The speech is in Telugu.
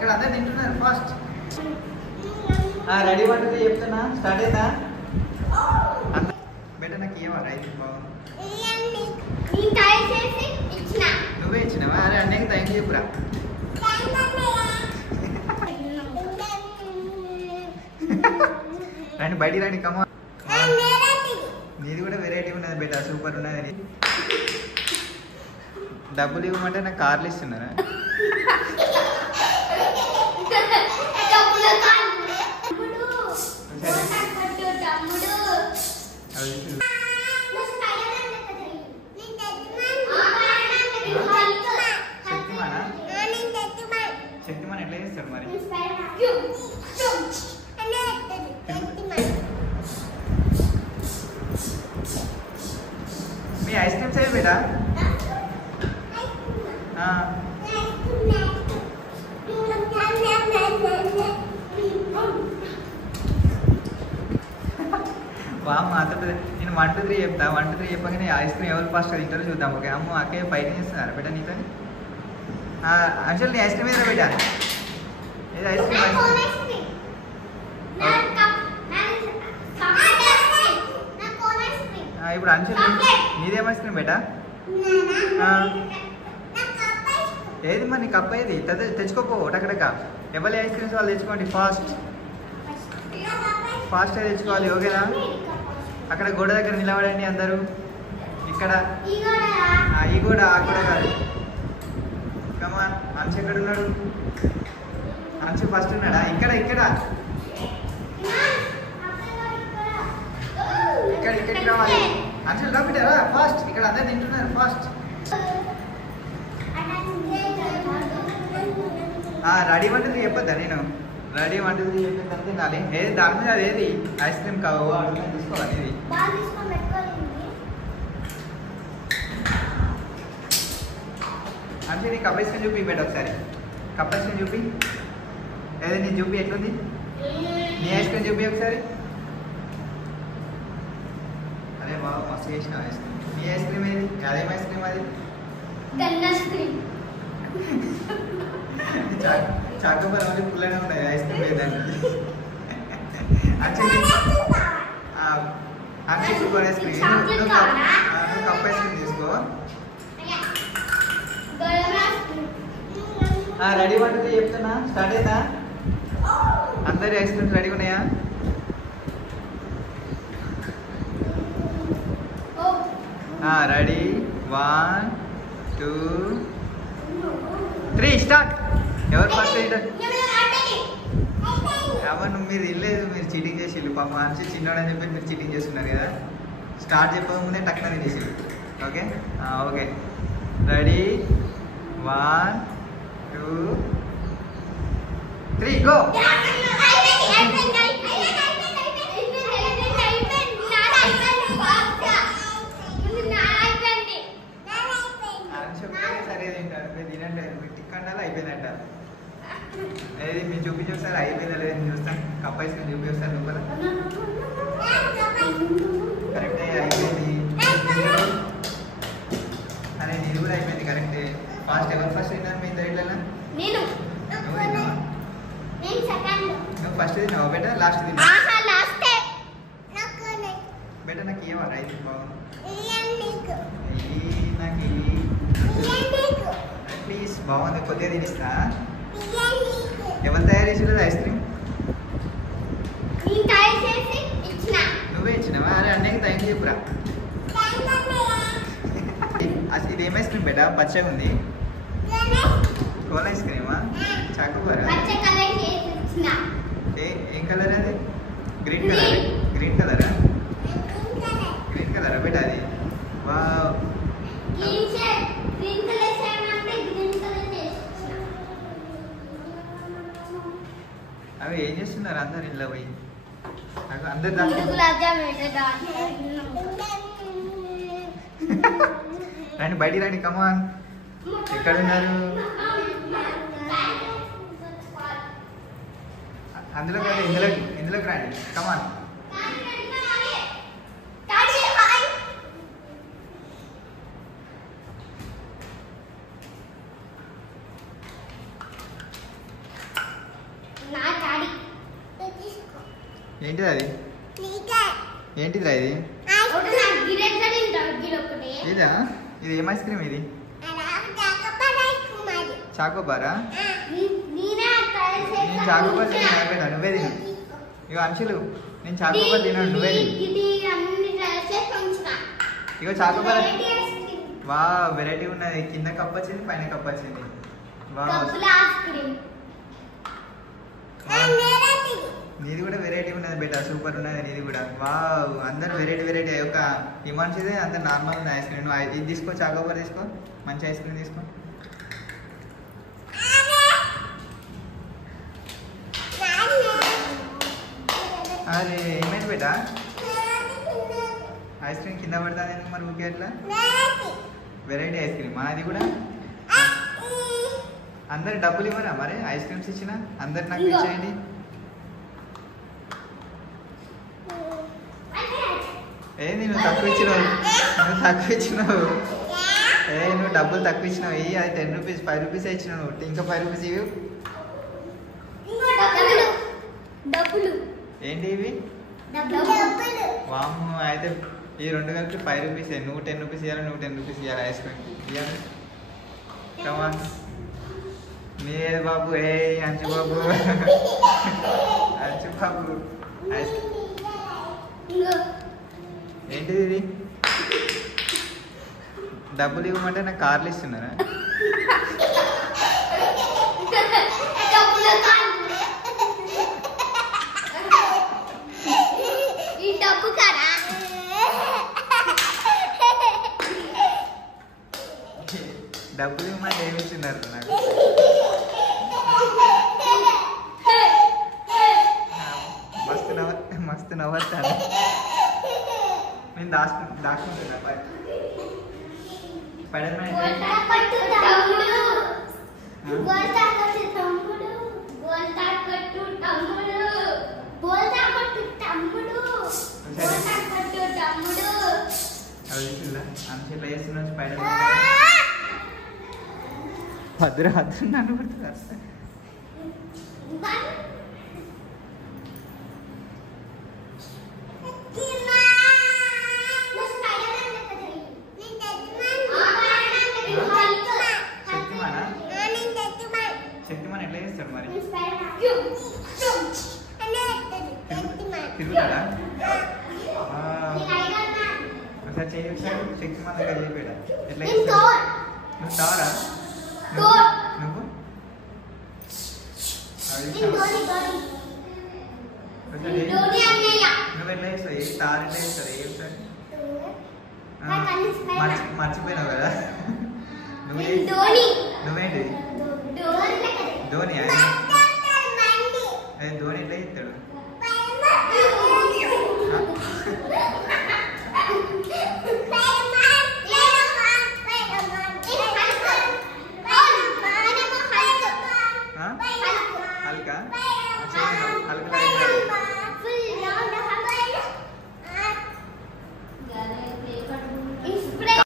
ఇక్కడ అందరు తింటున్నారు ఫాస్ట్. రెడీ వంటది చెప్తున్నా, స్టార్ట్ అయిందా? బెట నాకు ఏమో రైతు బాగుంది. నువ్వే ఇచ్చినావా? అరే అన్నయ్యకి థ్యాంక్ యూ చెప్పురా. రండి బయటికి రండి, కమా. నీది కూడా వెరైటీ ఉన్నది బేటా, సూపర్ ఉన్నది. డబ్బులు ఇవ్వమంటే నాకు కార్లు ఇస్తున్నారా? శక్తిమాన్ ఎట్లా చేస్తాడు మరి? మీ ఐస్ క్రీమ్స్ అయ్యి బేటా? బామ్మ అతను నేను 1 2 3 చెప్తా. 1 2 3 చెప్పగానే ఐస్ క్రీమ్ ఎవరు ఫస్ట్ తింటారో చూద్దాం. ఓకే అమ్మ అక్కే ఫైటింగ్ చేస్తున్నారు బేటా నీతో. అంశల్ నీ ఐస్ క్రీమ్ ఏదో బేటా? ఏదో ఐస్ క్రీమ్. ఇప్పుడు అంశల్ నీదేం ఐస్ క్రీమ్ బేటా? ఏది మరి నీ కప్ ఏది? తెచ్చుకోపో ఒకటక్కడక. ఎవరి ఐస్ క్రీమ్స్ వాళ్ళు తెచ్చుకోండి ఫాస్ట్గా తెచ్చుకోవాలి. ఓకేనా? అక్కడ గోడ దగ్గర నిలబడండి అందరూ. ఇక్కడ ఈ గోడ ఆ గోడ కాదు. కమా అంశు ఎక్కడ ఉన్నాడు? అంశు ఫస్ట్ ఉన్నాడా? ఇక్కడ ఇక్కడ ఇక్కడ ఇక్కడికి రావాలి. అంశు రాబిట్టారా ఫాస్ట్? ఇక్కడ అందరు తింటున్నారు ఫాస్ట్. రెడీ వంటది చెప్పొద్దా నేను? రెడీ వంటది చెప్పిన తర్వాత తినాలి. ఏది దాని మీద అదేది ఐస్ క్రీమ్ కావు తీసుకోవాలి. ఇది అంటే నీ కప్ ఐస్ క్రీమ్ చూపి బెటర్ ఒకసారి. కప్ ఐస్ క్రీమ్ చూపి. ఏది నీ చూపి ఎట్లుంది? నీ ఐస్ క్రీమ్ చూపి ఒకసారి. అరే బాబు మస్తు చేసిన ఐస్ క్రీమ్. నీ ఐస్ క్రీమ్ ఏది? అదేం ఐస్ క్రీమ్ అది? చాకోబార్ ఓన్లీ పుల్లనే ఉన్నాయి, ఐస్ క్రీమ్ లేదండి. Actually super ice cream. Cup ice cream తీసుకో. రెడీ వంటది చెప్తున్నా, స్టార్ట్ అయిందా? అందరి ఐస్ క్రీమ్స్ రెడీ ఉన్నాయా? Ready 1 2 3 start. ఎవరు ఫస్ట్ అయ్యారు? ఎవరు మీరు వెళ్ళలేదు, మీరు చీటింగ్ చేసి పాప మంచి చిన్నోడని చెప్పి మీరు చీటింగ్ చేస్తున్నారు కదా. స్టార్ట్ చెప్పకముందే టక్కున తినేసి. Okay okay ready 1 2 3 go. సరే తింటారు మీరు తినండి. టిక్కండాలి అయిపోయిందంట. ఏది మీరు చూపించారు అయిపోయిందా లేదని చూస్తాను. కప్ ఐస్ క్రీమ్ చూపిస్తాను లోపల. కరెక్టే అయిపోయింది. అరే నీది కూడా అయిపోయింది కరెక్టే. ఫాస్ట్ ఎవరు ఫస్ట్ తిన్నారు మీ ఇద్దరు? నువ్వు తిన్నావా? నువ్వు ఫస్ట్ తిన్నావా బేటా? లాస్ట్ తిన్నావా? బేటా నాకు ఏమో రైతు బాగుంది. నాకు ప్లీజ్ బాగుంది, కొద్దిగా తినిస్తా. ఎవరు తయారు చేసినది ఐస్ క్రీమ్? నువ్వే ఇచ్చినావా? అరే అన్నయ్యకి థ్యాంక్ యూ చెప్పురా. ఇది ఏం ఐస్ క్రీమ్ బేటా? పచ్చగా ఉంది. కోన్ ఐస్ క్రీమా? చాకోబారా? ఏం కలర్ అది? Green colour. గ్రీన్ కలరా? గ్రీన్ కలరా బేటా అది? వావ్. అవి ఏం చేస్తున్నారు అందరు ఇళ్ళ పోయి? అందరు రండి బయటికి రండి, కమాన్. ఎక్కడున్నారు? అందులో కాదు, ఇందులోకి రండి, కమాన్. ఏంటిది అది? ఏంటిదిరా ఇది? ఇదా? ఇది ఏం ఐస్ క్రీమ్ ఇది? చాకోబారా? నేను చాకోబార్ తిన, నువ్వే తిను. ఇక అంచులు నేను చాకోబార్ తిన్నాను, నువ్వే తిను. ఇగో చాకోబార్. వా వెరైటీ ఉన్నది. కింద కప్ వచ్చింది, పైన కప్ వచ్చింది. నీది కూడా వెరైటీ ఉన్నది బేటా, సూపర్ ఉన్నది నీది కూడా. వా అందరు వెరైటీ వెరైటీ. ఒక ఇమాన్షిదే అందరు నార్మల్ ఉంది ఐస్ క్రీమ్. నువ్వు ఇది తీసుకో, చాకోబార్ తీసుకో, మంచి ఐస్ క్రీమ్ తీసుకో. అరే ఏమైంది బేటా? ఐస్ క్రీమ్ కింద పడుతుంది ఎందుకు మరి ఊరికే అట్లా? వెరైటీ ఐస్ క్రీమ్ అది కూడా. అందరు డబ్బులు ఇవ్వరా మరి ఐస్ క్రీమ్స్ ఇచ్చిన? అందరు నాకు ఇచ్చేయండి. ఏంది నువ్వు తక్కువ ఇచ్చినావు? నువ్వు డబ్బులు తక్కువ ఇచ్చినావు. అది 10 రూపీస్, 5 రూపీస్ ఇచ్చినావు. ఇంకా 5 రూపీస్ ఇవి. ఏంటి ఇవి? వాము. అయితే ఈ 2 కలిపి 5 రూపీస్. నువ్వు 10 రూపీస్ ఇవ్వాలి, నువ్వు 10 రూపీస్ ఇవ్వాలి ఐస్ క్రీమ్ ఇవ్వాలి. కమాన్ మీరే బాబు. ఏ అంచు బాబు, అంచు బాబు. ఐస్ ఏంటిది ఇది? డబ్బులు ఇవ్వమంటే నాకు కార్లు ఇస్తున్నారా? డబ్బులు ఇవ్వమంటే ఏమి ఇస్తున్నారు నాకు? మస్తు నవ్వుతాను నేను. దాచుకుంటున్నా స్పైడర్ మ్యాన్. అంచెట్లా చేస్తున్నావు స్పైడర్ మ్యాన్? భద్ర నన్ను పడుతుంది. శక్తిమాన్ ఎట్లా చేస్తాడు మరి? తిరుగుతాడా? ఒకసారి చేయొచ్చాడు శక్తిమాన్ దగ్గర చెప్పాడా? ఎట్లా చేస్తాడు? నువ్వు తారా? నువ్వు నువ్వు ఎట్లా చేస్తావు? ఏ తారు ఎట్లా చేస్తారు? ఏం సార్ మర్చిపోయినావు కదా? నువ్వేంటి ధోని? అదే ధోని ఎట్లా చేస్తాడు? హల్కా